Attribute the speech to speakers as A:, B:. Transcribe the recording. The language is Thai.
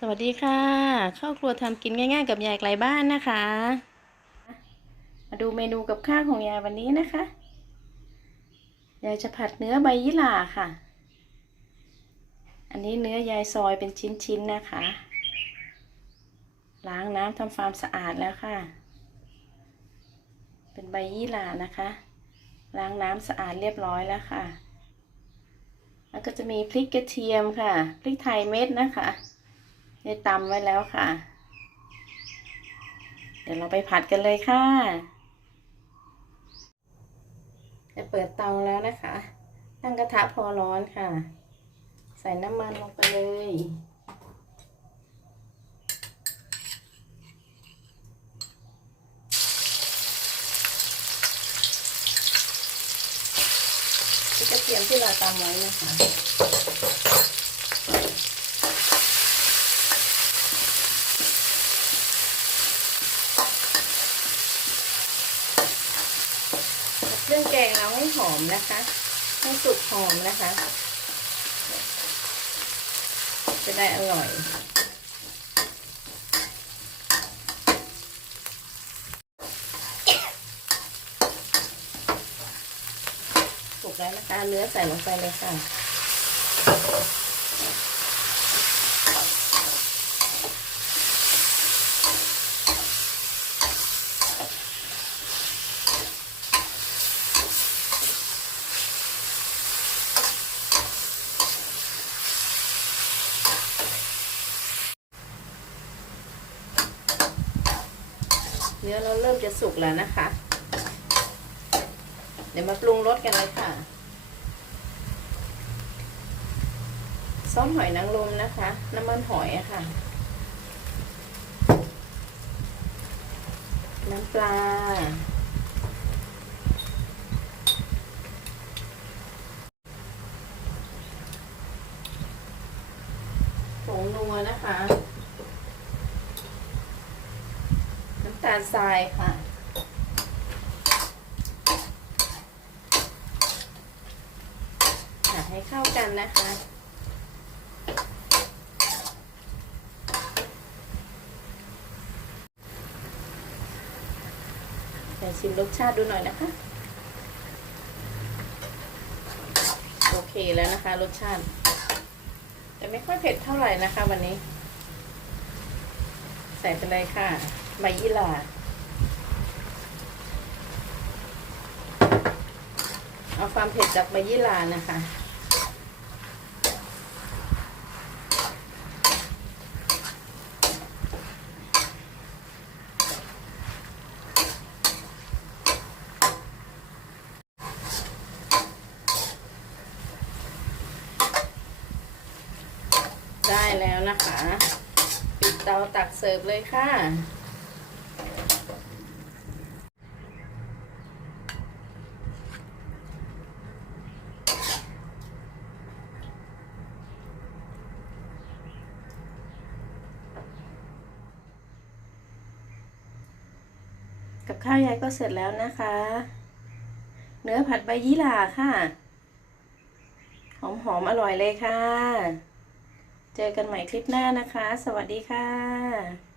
A: สวัสดีค่ะเข้าครัวทำกินง่าย ๆ กับยายไกลบ้านนะคะ มาดูเมนูกับข้าวของยายวันนี้นะคะยายจะผัดเนื้อใบยี่หร่าค่ะ อันนี้เนื้อยายซอยเป็นชิ้นๆนะคะ ล้างน้ำทำความสะอาดแล้วค่ะ เป็นใบยี่หร่านะคะ ล้างน้ำสะอาดเรียบร้อยแล้วค่ะ แล้วก็จะมีพริกกระเทียมค่ะ พริกไทยเม็ดนะคะ ได้ตำไว้แล้วค่ะ เดี๋ยวเราไปผัดกันเลยค่ะ จะเปิดเตาแล้วนะคะ ตั้งกระทะพอร้อนค่ะ ใส่น้ำมันลงไปเลยกระเทียมที่เราตำไว้นะคะ เรื่องแกงเราให้หอมนะคะ ให้สุกหอมนะคะ จะได้อร่อย สุกแล้วนะคะ เนื้อใส่ลงไปเลยค่ะ นื้อเราเริ่มจะสุกแล้วนะคะ เดี๋ยวมาปรุงรสกันเลยค่ะซอสหอยนางรมนะคะ น้ำมันหอยค่ะ น้ำปลา ผงนัวนะคะ น้ำตาลทรายค่ะ ให้เข้ากันนะคะเดี๋ยวชิมรสชาติดูหน่อยนะคะ โอเคแล้วนะคะ รสชาติ แต่ไม่ค่อยเผ็ดเท่าไหร่นะคะ วันนี้ ใส่ไปเลยค่ะ ใบยี่หร่าเอาความเผ็ดจากใบยี่หร่านะคะ ได้แล้วนะคะ ปิดเตาตักเสิร์ฟเลยค่ะ กับข้าวยายก็เสร็จแล้วนะคะ เนื้อผัดใบยี่หร่าค่ะ หอมๆอร่อยเลยค่ะ เจอกันใหม่คลิปหน้านะคะ สวัสดีค่ะ